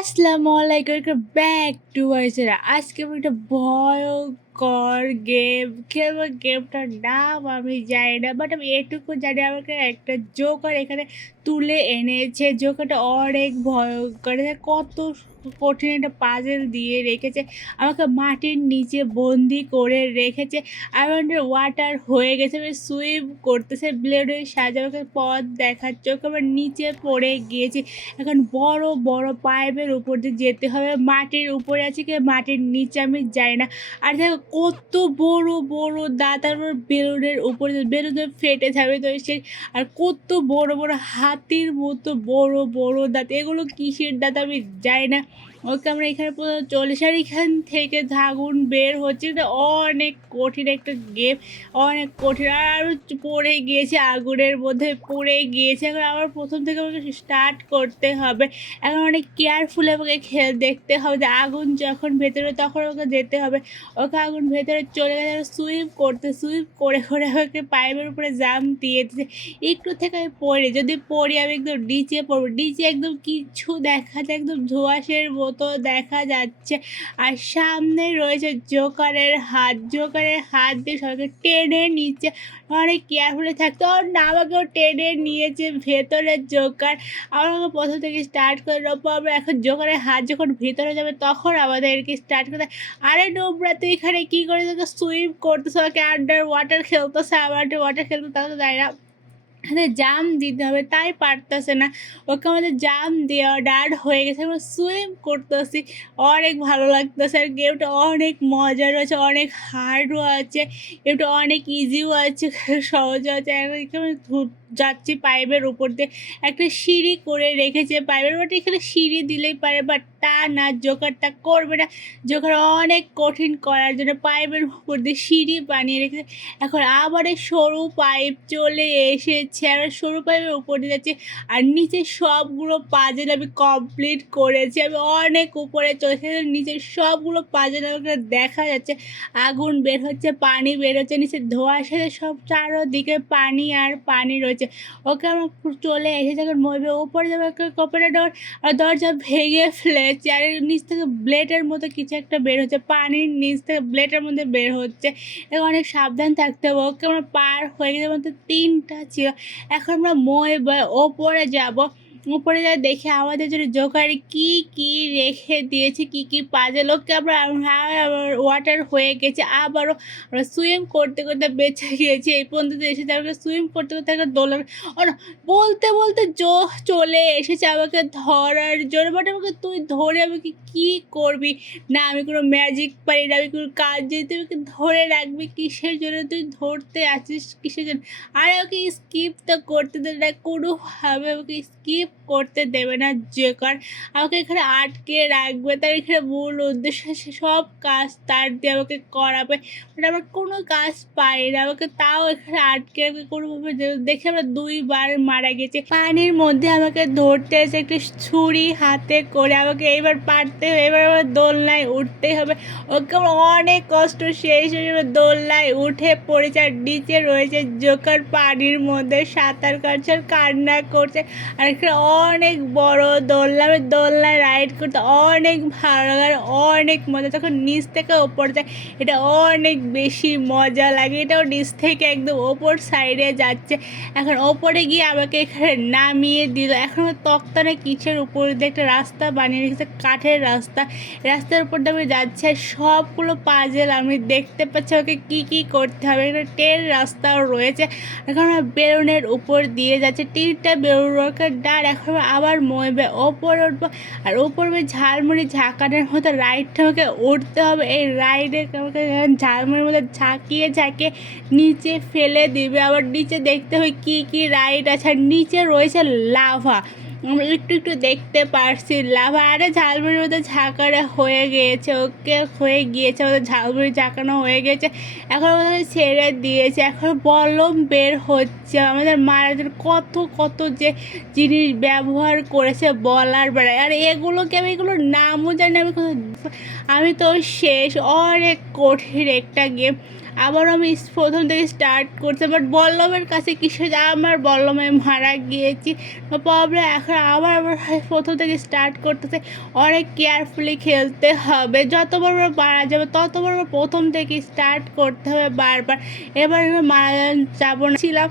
আসসালামু আলাইকুম, welcome back to my channel. আজকে আমি একটা ভয়ঙ্কর গেম খেলবো। গেমটার নাম আমি জানি না, বাট আমি এটুকু জানি আমাকে একটা জোকার এখানে তুলে এনেছে। জোকারটা অনেক ভয়ঙ্কর, কত কঠিন একটা পাজেল দিয়ে রেখেছে, আমাকে মাটির নিচে বন্দি করে রেখেছে। আমি আন্ডার ওয়াটার হয়ে গেছে, আমি সুইম করতেছে, ব্লেডের সাহায্যে আমাকে পথ দেখাচ্ছে। ওকে আবার নিচে পড়ে গিয়েছি। এখন বড় বড় পাইপের উপর দিয়ে যেতে হবে, মাটির উপরে আছে কি মাটির নিচে আমি যাই না। আর দেখো কত বড় বড় দাঁত, আর বেলুনের উপরে বেলুনের ফেটে যাবে তো সে। আর কত বড় বড় হাতির মতো বড় বড় দাঁত, এগুলো কিসের দাঁত আমি যাই না। ওকে আমরা এখানে চলে আর এখান থেকে ধাগুন বের হচ্ছে। এটা অনেক কঠিন একটা গেম, অনেক কঠিন। আর পড়ে গিয়েছে, আগুনের মধ্যে পড়ে গিয়েছে। এখন আবার প্রথম থেকে আমাকে স্টার্ট করতে হবে। এখন অনেক কেয়ারফুল আমাকে দেখতে হবে যে আগুন যখন ভেতরে তখন ওকে যেতে হবে। ওকে আগুন ভেতরে চলে গেলে সুইম করে করে ওকে পাইপের উপরে জাম দিয়ে দিচ্ছে। একটু থেকে আমি পড়ি, যদি পড়ি আমি একদম নিচে পড়বো। নিচে একদম কিছু দেখা যায়, একদম ধোঁয়াশের মতো দেখা যাচ্ছে। আর সামনে রয়েছে জোকারের হাত দিয়ে সবাইকে টেনে নিচ্ছে। অনেক কেয়ারফুলি থাকতে। ওর না, আমাকেও টেনে নিয়েছে ভেতরে জোকার। আমাকে প্রথম থেকে স্টার্ট করে নেবো আমরা। এখন জোকারের হাত যখন ভিতরে যাবে তখন আমাদেরকে স্টার্ট করতে। আরে নোবরা, তুই এখানে কী করে তোকে সুইম করতেছে, ওকে আন্ডার ওয়াটার খেলতেছে, আন্ডার ওয়াটার খেলতে তাহলে যায় না। এখানে জাম দিতে হবে, তাই পারতেছে না। ওকে আমাদের জাম দেওয়া ডার্ট হয়ে গেছে, আমরা সুইম করতেছি। অনেক ভালো লাগতেছে। আর গেমটা অনেক মজার আছে, অনেক হার্ডও আছে, গেমটা অনেক ইজিও আছে, সহজও আছে। এখানে যাচ্ছি পাইপের উপর দিয়ে, একটা সিঁড়ি করে রেখেছে পাইপের উপর। এখানে সিঁড়ি দিলেই পারে, বাট তা না, জোকারটা করবে না। জোকার অনেক কঠিন করার জন্য পাইপের উপর দিয়ে সিঁড়ি বানিয়ে রেখেছে। এখন আবার এই সরু পাইপ চলে এসেছে, আর সরু পাইপের উপর দিয়ে যাচ্ছে। আর নিচে সবগুলো পাজেল আমি কমপ্লিট করেছি। আমি অনেক উপরে চলেছি, নিচে সবগুলো পাজেল আমাকে দেখা যাচ্ছে। আগুন বের হচ্ছে, পানি বের হচ্ছে, নিচে ধোঁয়ার সাথে সব চারোদিকে পানি আর পানি রয়েছে। ওকে আমার চলে এসেছে। এখন মরবে, ওপরে যাবে কপেরা ডোর, আর দরজা ভেঙে ফেলেছে। আর নিচ থেকে ব্লেডের মতো কিছু একটা বের হচ্ছে, পানির নিচ থেকে ব্লেডের মধ্যে বের হচ্ছে। এখন অনেক সাবধান থাকতে হবে। ওকে আমরা পার হয়ে গেছে, মধ্যে 3টা ছিল। এখন আমরা ওপরে যাব। উপরে যা দেখে আমাদের জন্য জোকারে কি কি রেখে দিয়েছে, কি কি পাজেল। ওকে আমরা ওয়াটার হয়ে গেছে। আবারও আমরা সুইম করতে করতে বেঁচে গিয়েছি, এই পর্যন্ত এসেছে। আমাকে সুইম করতে করতে একটা দোলার বলতে বলতে চলে এসেছে আমাকে ধরার জন্য। বাট আমাকে তুই ধরে আমাকে কি করবি? না, আমি কোনো ম্যাজিক পারি না, আমি কোনো কাজ যদি তুই আমাকে ধরে রাখবি কিসের জন্য? তুই ধরতে আছিস কিসের জন্য? আর ওকে স্কিপ তো করতে দেবে না, কোনোভাবে ওকে স্কিপ করতে দেবে না জোকার। আমাকে এখানে আটকে রাখবে, তার এখানে মূল উদ্দেশ্য সে সব কাজ তার দিয়ে আমাকে করাবে। বাট আমার কোনো কাজ পাই না, আমাকে তাও এখানে আটকে রাখবে কোনোভাবে। দেখে আমরা 2বার মারা গেছি। পানির মধ্যে আমাকে ধরতে এসে একটা ছুরি হাতে করে আমাকে এইবার পারতে হবে। এবার আমার দোলনায় উঠতেই হবে। ওকে আমার অনেক কষ্ট শেষ হয়ে দোলনায় উঠে পড়েছে। আর নিচে রয়েছে জোকার পানির মধ্যে সাঁতার কাটছে আর কান্না করছে। আর এখানে অনেক বড় দোলনা, আমি দোলনায় রাইড করতে অনেক ভালো লাগে, আর অনেক মজা। তখন নিচ থেকে ওপর যায়, এটা অনেক বেশি মজা লাগে। এটাও নিচ থেকে একদম ওপর সাইডে যাচ্ছে। এখন ওপরে গিয়ে আমাকে এখানে নামিয়ে দিল। এখন তক্তা না কিসের উপর দিয়ে একটা রাস্তা বানিয়ে রেখেছে, কাঠের রাস্তা। রাস্তার উপর দিয়ে আমি যাচ্ছি, আর সবগুলো পাজেল আমি দেখতে পাচ্ছি ওকে কি কি করতে হবে। একটা ট্রেন রাস্তাও রয়েছে। এখন বেলুনের উপর দিয়ে যাচ্ছে, 3টা বেলুন ডার। এখন আবার মরবে, ওপরে উঠবো। আর ওপরে ঝালমুড়ি ঝাঁকানোর মতো রাইডটা আমাকে উঠতে হবে। এই রাইডে আমাকে ঝালমুড়ির মধ্যে ঝাঁকিয়ে ঝাঁকিয়ে নিচে ফেলে দিবে। আবার নিচে দেখতে হবে কি কি রাইড আছে। আর নিচে রয়েছে লাভা, আমরা একটু একটু দেখতে পারছি লাভা। আরে ঝালমুড়ির মধ্যে ঝাঁকানো হয়ে গিয়েছে, ওকে হয়ে গিয়েছে, আমাদের ঝালমুড়ি ঝাঁকানো হয়ে গেছে। এখন আমাদের ছেড়ে দিয়েছে। এখন বলম বের হচ্ছে। আমাদের মারা কত কত যে জিনিস ব্যবহার করেছে বলার বেড়ায়। আর এগুলোকে আমি এগুলোর নামও জানি আমি তো শেষ। অনেক কঠিন একটা গেম। আবারও আমি প্রথম থেকে স্টার্ট করছি, বাট বল্লমের কাছে কিসে আমার বল্লমে মারা গিয়েছি। প্রবলেম এখন আবার প্রথম থেকে স্টার্ট করতেছে। অনেক কেয়ারফুলি খেলতে হবে, যতবার মারা যাবে ততবার প্রথম থেকে স্টার্ট করতে হবে বারবার। এবার মারা যাবো না ছিলাম,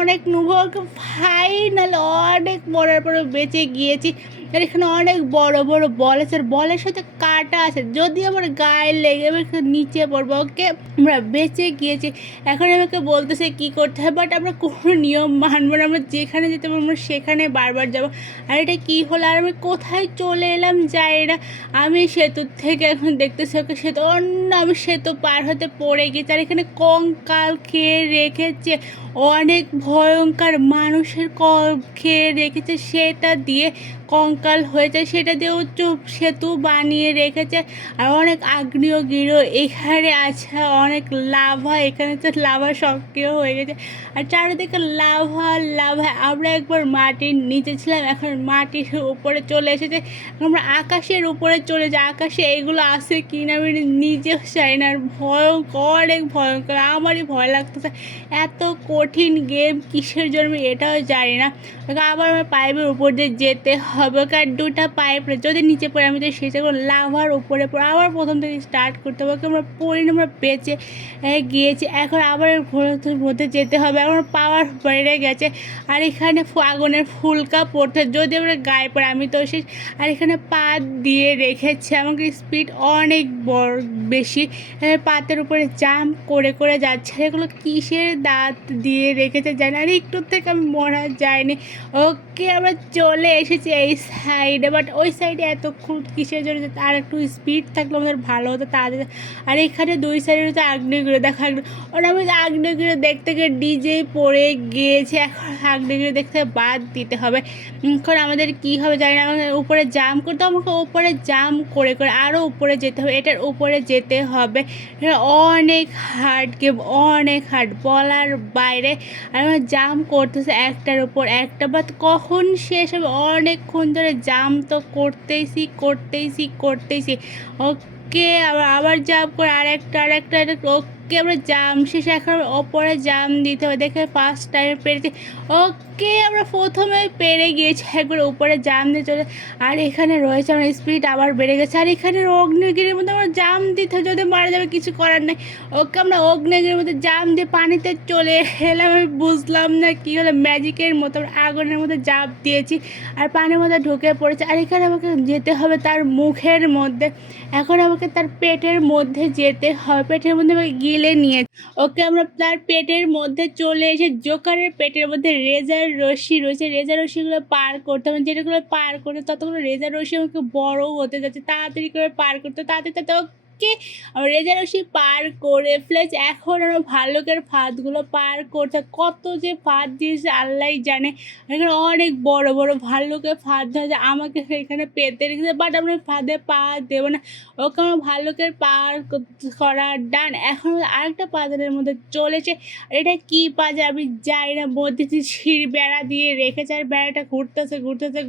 অনেক নুভকে ফাইনাল অনেক মরার পরে বেঁচে গিয়েছি। আর এখানে অনেক বড় বড় বল আছে, আর বলের সাথে কাটা আছে, যদি আমার গায়ে লেগে আমি নিচে পড়বো। ওকে আমরা বেঁচে গিয়েছি। এখন আমাকে বলতেছে কি করতে হয়, বাট আমরা কোনো নিয়ম মানবো না, আমরা যেখানে যেতে পারবো আমরা সেখানে বারবার যাবো। আর এটা কী হলো, আর আমি কোথায় চলে এলাম যাই না। আমি সেতুর থেকে এখন দেখতেছি ওকে সেতু অন্য, আমি সেতু পার হতে পড়ে গেছি। আর এখানে কঙ্কাল খেয়ে রেখেছে, অনেক ভয়ঙ্কর মানুষের খেয়ে রেখেছে, সেটা দিয়ে কঙ্কাল হয়েছে, সেটা দিয়েও চুপ সেতু বানিয়ে রেখেছে। আর অনেক আগ্নেয়গিরি এখানে আছে, অনেক লাভা, এখানে তো লাভা সক্রিয় হয়ে গেছে। আর চারিদিকে লাভা লাভা। আমরা একবার মাটির নিচে ছিলাম, এখন মাটির উপরে চলে এসেছে, আমরা আকাশের উপরে চলে যাই। আকাশে এগুলো আছে কি না আমি নিজেও চাই না। আর ভয়ঙ্কর, অনেক ভয়ঙ্কর, আমারই ভয় লাগতেছে। এত কঠিন গেম কিসের জন্য এটাও জানি না। আবার আমার পাইপের উপর দিয়ে যেতে হবে, কারণ দুটা পাইপ যদি নিচে পড়ে আমি তো সেটা করে লাভার উপরে পড়ে আবার প্রথম থেকে স্টার্ট করতে হবে। আমরা পড়িনি, আমরা বেঁচে গিয়েছি। এখন আবার ঘোরার মধ্যে যেতে হবে, আমার পাওয়ার বেড়ে গেছে। আর এখানে আগুনের ফুলকা পড়তে যদি আমরা গায়ে পড়ে আমি তো শেষ। আর এখানে পাত দিয়ে রেখেছে, আমাকে স্পিড অনেক বড় বেশি, পাতের উপরে জাম্প করে করে যাচ্ছে। এগুলো কিসের দাঁত দিয়ে রেখেছে জানি, আর একটু থেকে আমি মরা যায়নি। ওকে আমরা চলে এসেছি এই সাইডে, বাট ওই সাইডে এতক্ষণ কিসের জন্য আর একটু স্পিড থাকলে আমাদের ভালো হতো তাদের। আর এখানে দুই সাইডে হচ্ছে আগ্নেয়গিরি, দেখো ওরা আমি আগ্নেয়গিরি দেখতে গিয়ে ডিজে পড়ে গিয়েছে। এখন আগ্নেয়গিরি দেখতে বাদ দিতে হবে। এখন আমাদের কী হবে জানি না, আমাদের উপরে জাম্প করতে হবে, আমাকে উপরে জাম্প করে করে আরও উপরে যেতে হবে, এটার উপরে যেতে হবে। অনেক হার্ড গেম, অনেক হার্ড বলার বাইরে। আর আমরা জাম্প করতেছে একটার উপর একটা, বাট কখন শেষ হবে, অনেকক্ষণ ধরে জাম্প তো করতেইছি। ওকে আবার জাম্প করে আরেকটা, ওকে আমরা জাম্প শেষে এখন ওপরে জাম্প দিতে হবে। দেখে ফার্স্ট টাইম পেরেছি। ওকে আমরা প্রথমে পেরে গিয়েছি, একবার উপরে জাম্প দিয়ে চলে। আর এখানে রয়েছে আমার স্পিড আবার বেড়ে গেছে। আর এখানে অগ্নিগিরির মধ্যে আমরা জাম্প দিতে হয়, যদি মারা যাবে কিছু করার নেই। ওকে আমরা অগ্নিগিরির মধ্যে জাম্প দিয়ে পানিতে চলে এলাম, আমি বুঝলাম না কী হলো, ম্যাজিকের মতো আগুনের মধ্যে জাম্প দিয়েছি আর পানির মধ্যে ঢুকে পড়েছে। আর এখানে আমাকে যেতে হবে তার মুখের মধ্যে, এখন আমাকে তার পেটের মধ্যে যেতে হবে, পেটের মধ্যে আমাকে গিলে নিয়ে। ওকে আমরা তার পেটের মধ্যে চলে এসে জোকারের পেটের মধ্যে রেজার রশ্মি রয়েছে, রেজার রশ্মিগুলো পার করতে হবে, যেটাগুলো পার করতে ততগুলো রেজার রশ্মি আমাকে বড় হতে যাচ্ছে, তাড়াতাড়ি করে পার করতে তাড়াতাড়ি ওকে আমরা রেজার রশ্মি পার করে ফেলেছি। এখন আমরা ভালুকের ফাঁদগুলো পার করতে, কত যে ফাঁদ দিয়েছে আল্লাহ জানে। এখানে অনেক বড় বড় ভাল্লুকের ফাঁদ ধরে আমাকে এখানে পেতে রেখেছে, বাট আমরা ফাঁদে পা দেবো না। ওকে আমার ভাল্লুকের পার করা ডান। এখন আরেকটা পাজারের মধ্যে চলেছে, এটা কি পাজা আমি যাই না, মধ্যে সিঁড়ি বেড়া দিয়ে রেখেছে, আর বেড়াটা ঘুরতেছে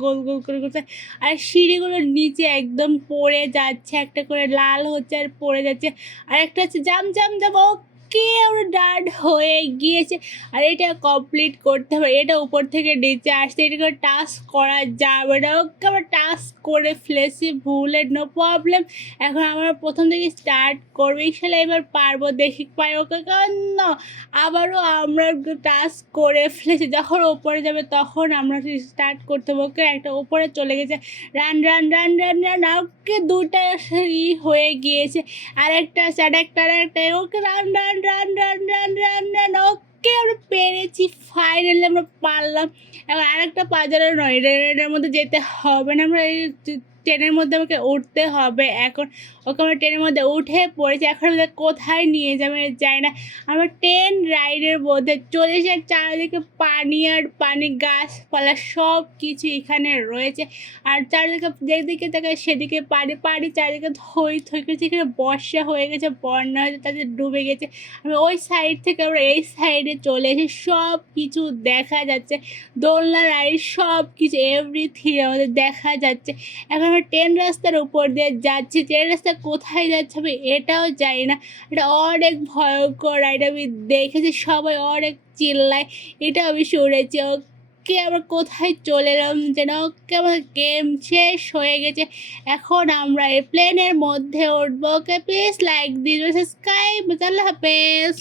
গোল গোল করে ঘুরছে। আর সিঁড়িগুলোর নিচে একদম পড়ে যাচ্ছে, একটা করে লাল হচ্ছে আর পড়ে যাচ্ছে। আর একটা হচ্ছে জাম ওকে আমরা ডান হয়ে গিয়েছে। আর এটা কমপ্লিট করতে হবে, এটা উপর থেকে নিচে আসতে, এটাকে টাস্ক করা যাবে না। ওকে আমরা টাস্ক করে ফেলেছি ভুলে, নো প্রবলেম। এখন আমরা প্রথম থেকে স্টার্ট করবো, ইনশাল্লাহ এবার পারবো, দেখি পাই। ওকে কেন আবারও আমরা টাস্ক করে ফেলেছি, যখন ওপরে যাবে তখন আমরা স্টার্ট করতে হবে। ওকে একটা ওপরে চলে গেছে, রান ওকে দুটা হয়ে গিয়েছে, আরেকটা ওকে রান ওকে আমরা পেরেছি, ফাইনালি আমরা পারলাম। এবার আরেকটা পাজারও নয়, এটার মধ্যে যেতে হবে না, আমরা এই ট্রেনের মধ্যে আমাকে উঠতে হবে। এখন ওকে আমরা ট্রেনের মধ্যে উঠে পড়েছি, এখন আমাদের কোথায় নিয়ে যাবে যাই না। আমরা ট্রেন রাইডের মধ্যে চলে এসে চারিদিকে পানি আর পানি, গাছপালা সব কিছু এখানে রয়েছে। আর চারিদিকে যেদিকে তাকায় সেদিকে পানি চারিদিকে থই করেছে, এখানে বর্ষা হয়ে গেছে, বন্যা হয়েছে, তাদের ডুবে গেছে। আমরা ওই সাইড থেকে আমরা এই সাইডে চলে এসে সব কিছু দেখা যাচ্ছে, দোলনা রাইড সব কিছু এভরিথিং আমাদের দেখা যাচ্ছে। এখন আমরা ট্রেন রাস্তার উপর দিয়ে যাচ্ছি। ট্রেন রাস্তা কোথায় যাচ্ছে আমি এটাও জানি না। এটা অনেক ভয়ঙ্কর রাইড। আমি দেখেছি সবাই অনেক চিল্লায়। এটা আমি শুনেছি। ওকে আমরা কোথায় চলে এলাম যেন। ওকে আমার গেম শেষ হয়ে গেছে। এখন আমরা এই প্লেনের মধ্যে উঠবো। ওকে প্লিজ লাইক দিন, সাবস্ক্রাইব। আল্লাহ হাফেজ।